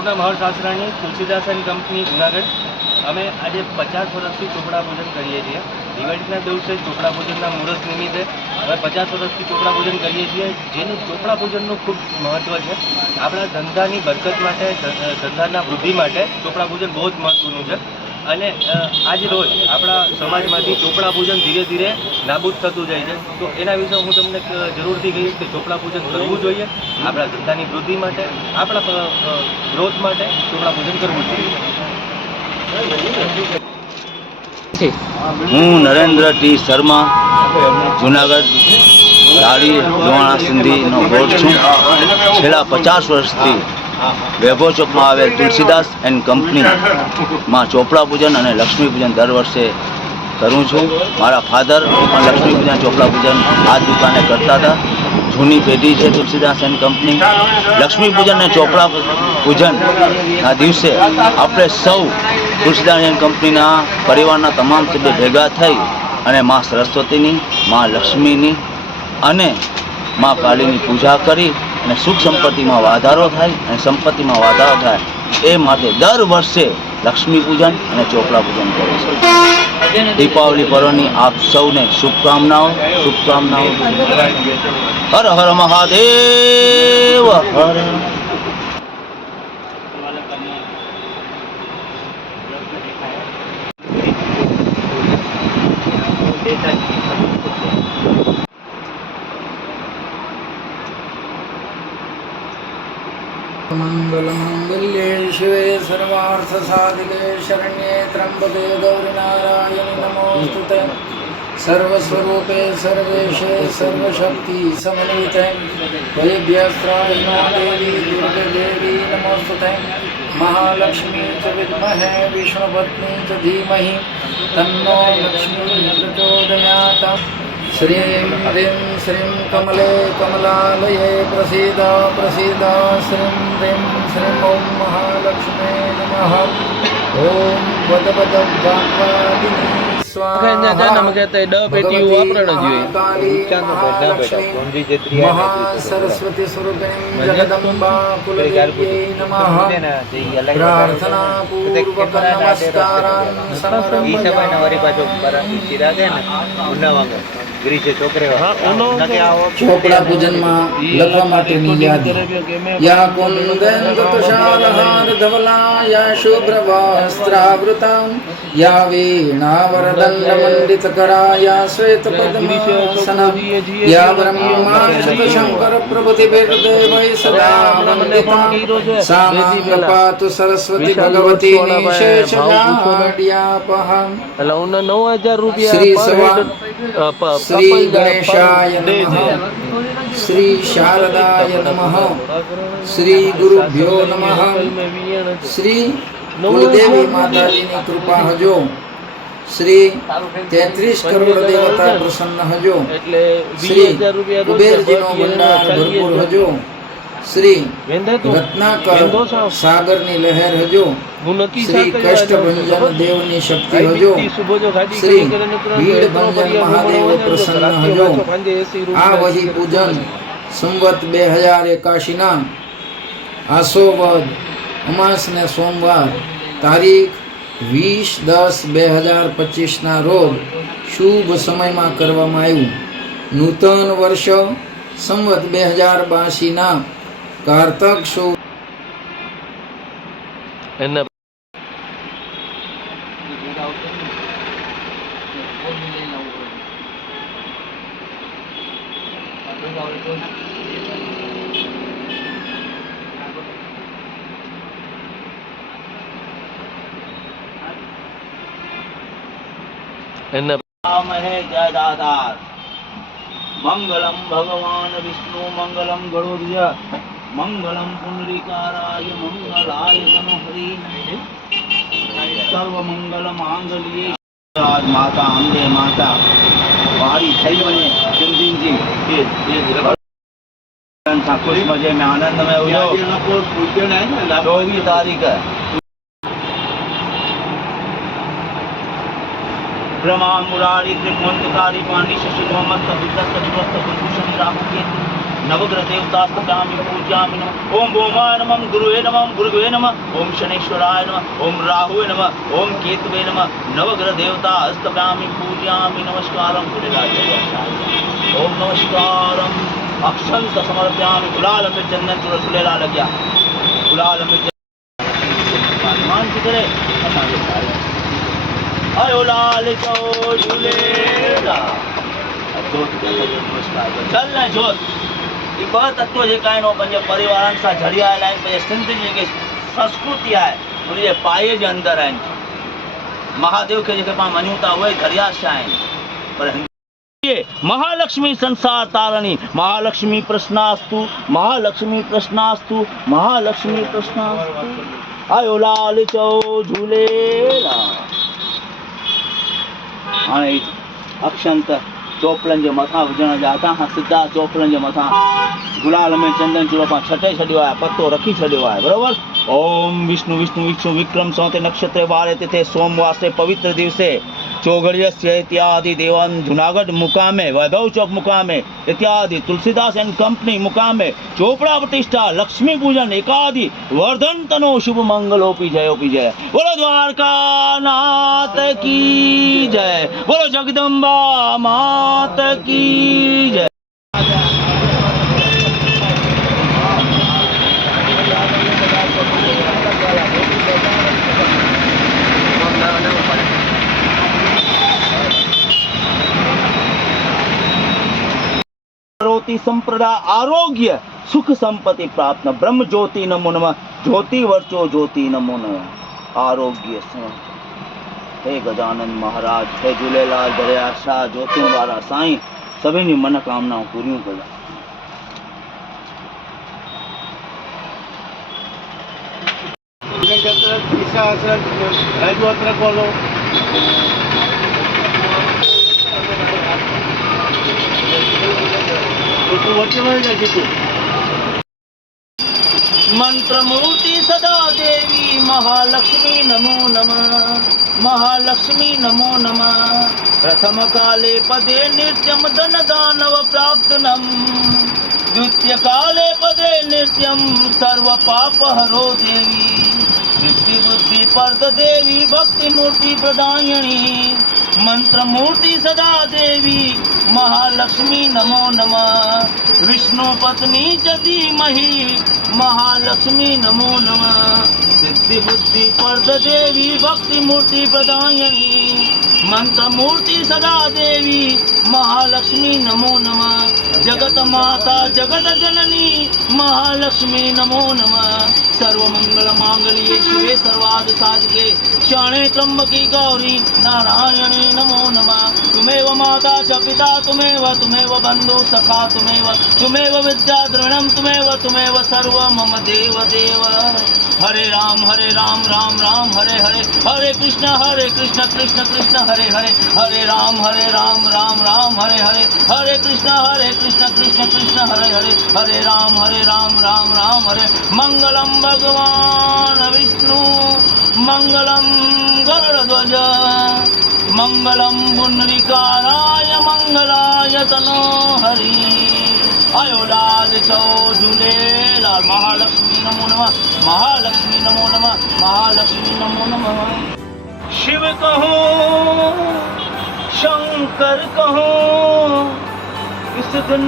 મારું નામ Harsh Asrani Tulsidas and company, Junagadh. અમે આજે પચાસ વર્ષથી ચોપડા પૂજન કરીએ છીએ. દિવાળીના દિવસે ચોપડા પૂજનના મુહૂર્ત નિમિત્તે અમે પચાસ વર્ષથી ચોપડા પૂજન કરીએ છીએ. જેનું ચોપડા પૂજનનું ખૂબ મહત્ત્વ છે. આપણા ધંધાની બરકત માટે ધંધાના વૃદ્ધિ માટે ચોપડા પૂજન બહુ જ મહત્ત્વનું છે. અને આજ રોજ આપણા સમાજમાંથી ચોપડા પૂજન ધીરે ધીરે નાબૂદ થતું જાય છે. તો એના વિશે હું તમને જરૂરથી કહીશ કે ચોપડા પૂજન કરવું જોઈએ, આપણા ધંધાની વૃદ્ધિ માટે, આપણા ગ્રોથ માટે ચોપડા પૂજન કરવું જોઈએ. હું નરેન્દ્ર ટી શર્મા, જુનાગઢ દાડી લોહાણા સિંધીનો બોર્ડ છું. છેલ્લા પચાસ વર્ષથી વૈભવ ચોકમાં આવેલ તુલસીદાસ એન્ડ કંપનીમાં ચોપડા પૂજન અને લક્ષ્મી પૂજન દર વર્ષે કરું છું. મારા ફાધર પણ લક્ષ્મી પૂજન, ચોપડા પૂજન આ દુકાને કરતા હતા. જૂની પેઢી છે તુલસીદાસ એન્ડ કંપની. લક્ષ્મી પૂજન અને ચોપડા પૂજનના દિવસે આપણે સૌ તુલસીદાસ એન્ડ કંપનીના પરિવારના તમામ સભ્ય ભેગા થઈ અને મા સરસ્વતીની, મા લક્ષ્મીની અને મા કાળીની પૂજા કરી અને સુખ સંપત્તિમાં વધારો થાય અને સંપત્તિમાં વધારો થાય, એ માટે દર વર્ષે લક્ષ્મી પૂજન અને ચોપડા પૂજન કરે છે. દીપાવલી પર્વની આપ સૌને શુભકામનાઓ શુભકામનાઓ. હર હર મહાદેવ, હર मङ्गलमङ्गल्ये शिवे सर्वार्थसाधिके शरण्ये त्र्यम्बके गौरीनारायणि नमोऽस्तु ते सर्वस्वरूपे सर्वेशे सर्वशक्तिसमन्विते वैभ्यस्त्रायिनो देवी दुर्गदेवी नमोऽस्तु ते महालक्ष्मी च विद्महे विष्णुपत्नी च धीमहि तन्नो लक्ष्मी प्रचोदयात् Srim Srim Kamale Kamala laye Prasida Prasida Srim Srim Om Mahalaksme Maham Om Badabadam Dhamma Dinswaaha Namakete Dvipewa ચોપડા પૂજનમાં લખવા માટેની યાદી. યા કુંદન તુષારહાર ધવલા યા શુભ્ર વસ્ત્રાવૃતા વંદિતા સામા પાતુ સરસ્વતી ભગવતી નિશેષ ગાઢ્યાપહમ એટલે હું નવ હજાર રૂપિયા શ્રી સવા- શ્રી ગણેશાય. નમઃ શ્રી શારદાય નમઃ શ્રી ગુરુભ્યો નમઃ. શ્રી કુળદેવી માતાજીની કૃપા હજો. શ્રી તેત્રીસ કરોડ દેવતા પ્રસન્ન હજો. એટલે શ્રી કુબેરજીનો ભંડાર ભરપૂર હજો. શ્રી રત્નાકર સાગરની લહેર હજો. શ્રી કષ્ટભંજન દેવની શક્તિ હજો. શ્રી કરી કરીને તુરંત ભીડ એટલો ભંજન પરિવાર મહાદેવ પ્રસન્ન હજો. આ. વહી પૂજન સંવત બે હજાર એકાશીના આસોવદ અમાસને સોમવાર તારીખ વીસ દસ બે હજાર પચીસના રોજ શુભ સમયમાં કરવામાં આવ્યું. નૂતન વર્ષ સંવત બે હજાર બાસીના કારતક શુભ એના મહે જય દાદાર. મંગલમ ભગવાન વિષ્ણુ મંગલમ ગણોર્ય મંગલમ પુનરીકારાય મંગલાય મનોહરી સર્વ મંગલ માંગલ્ય આજ માતા અંબે માતા. વારી થઈ મને ચિંતિનજી એ કુછ મજે મેં આનંદ મેં ઉજો 14 તારીખ. برهما مراري ڪرشڻوتڪاري پانڊي شش محمد ڪودت دوست ڪلڀوشڻ راهڪيت نوگره ديوتاستتام پوجام نم اوم ڀوماي نم گروي نم گروي نم اوم شنيشوراي نم اوم راهوي نم اوم ڪيتوي نم نوگره ديوتا استپيام پوجام نمسڪارن ڪلراجي اوم نمسڪارن اڪشنت سمرپيام گلال ۾ چندن چور جهوليلال اڳيان گلال ۾ هنومان جي ڪري اسان کي હયો લાલ ચો ઝૂલેલા જોત જલના જોત એ બહ તત્વો જે કાંઈ નો પણ જે પરિવારન સા જડિયા લાઈન પછી સિંધની કે સંસ્કૃતિ આય બોલી જે પાયે જે અંદર આય મહાદેવ કે જે પા મન્યુતા હોય દરિયા શાય પર મહાલક્ષ્મી સંસાર તારણી મહાલક્ષ્મી પ્રશ્નાસ્તુ મહાલક્ષ્મી પ્રશ્નાસ્તુ મહાલક્ષ્મી પ્રશ્નાસ્તુ આયો લાલ ચો ઝૂલેલા लाल चो झूलेलाल हाणे अक्षंत चोपड़नि जे मथां विझण जा हितां खां सिधा चोपड़नि जे मथां गुलाल में चंदन चूड़ पाण छटे छॾियो आहे पतो रखी छॾियो आहे बरोबर ओम विष्णु विष्णु विष्णु विक्रम सौते नक्षत्र वारे तिथे सोमवासरे पवित्र दिवसे ચોઘડિયા ચૈત્યાદિ દેવાન જુનાગઢ મુકામે, વૈભવ ચોક મુકામે, ઇત્યાદિ તુલસીદાસ એન્ડ કંપની મુકામે, ચોપડા પ્રતિષ્ઠા, લક્ષ્મી પૂજન, એકાદિ વર્ધન તનો શુભ મંગલોપી જયોપી જય. બોલો દ્વારકાનાથ કી જય, બોલો જગદંબા માત કી જય. જ્યોતિ સંપ્રદા આરોગ્ય સુખ સંપત્તિ પ્રાપ્ત બ્રહ્મ જ્યોતિ નમો નમ જ્યોતિ વર્ચો જ્યોતિ નમો નમ આરોગ્ય હે ગજાનંદ મહારાજ હે ઝૂલેલાલ દરિયા શાહ જ્યોતિ વાળા સાંઈ સભીની મનોકામનાઓ પૂરી કરે દિશા આસન હરિદ્વાર તરફ બોલો मन्त्रमूर्ति सदा देवी महालक्ष्मी नमो नमः। महालक्ष्मी नमो नमः। प्रथमकाले पदे नित्यं धनदानवप्राप्तनम् द्वितीयकाले पदे नित्यं सर्वपापहरो देवी। वृत्तिबुद्धिपर्ददेवी पर्देवी भक्तिमूर्तिप्रदायणी मन्त्रमूर्ति सदा देवी મહાલક્ષ્મી નમો નમ. વિષ્ણુ પત્ની જતી મહી. મહાલક્ષ્મી નમો નમ. સિદ્ધિ બુદ્ધિ પરદ દેવી, ભક્તિ મૂર્તિ પ્રદાયણી મંત મૂર્તિ સદા દેવી. મહાલક્ષ્મી નમો નમ. જગત માતા, જગત જનની. મહાલક્ષ્મી નમો નમ. સર્વ મંગળ માંગલ્યે શિવે સર્વાદ સાધકે. ક્ષણે ત્રંબકી ગૌરી, નારાયણે નમો નમા. તુમેવ માતા ચ પિતા, તુમેવ તુમેવ બંધુ સખા, તુમેવ તુમેવ વિદ્યા દ્રણમ, તુમેવ તુમેવ સર્વ મમ દેવ દેવ. હરે રામ હરે રામ રામ રામ, હરે હરે. હરે કૃષ્ણ હરે કૃષ્ણ કૃષ્ણ કૃષ્ણ, હરે હરે. હરે રામ હરે રામ રામ રામ, હરે હરે. હરે કૃષ્ણ હરે કૃષ્ણ કૃષ્ણ કૃષ્ણ, હરે હરે. હરે રામ હરે રામ રામ રામ, હરે. મંગલમ ભગવાન વિષ્ણુ. मंगलम गरुड़ध्वज मंगलम पुंडरीकाराय मंगलाय तनो हरि। आयो लाल चौ झूलेलाल महालक्ष्मी नमो नमः, महालक्ष्मी नमो नमः, महालक्ष्मी नमो नमः। शिव कहो, शंकर कहो, इस दिन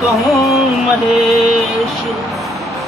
कहूँ महेश।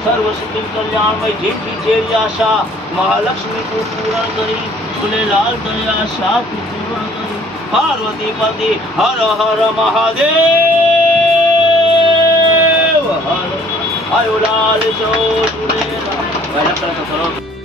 સર્વસિદ્ધિ કલ્યાણમય જેથી જેવી આશા મહાલક્ષ્મી તું પૂરણ કરી ફૂલેલાલ તને આશા તું પૂરણ કરી પાર્વતી પતિ હર હર મહાદેવ હર આયો લાલ જો ઝૂલેલાલ કરો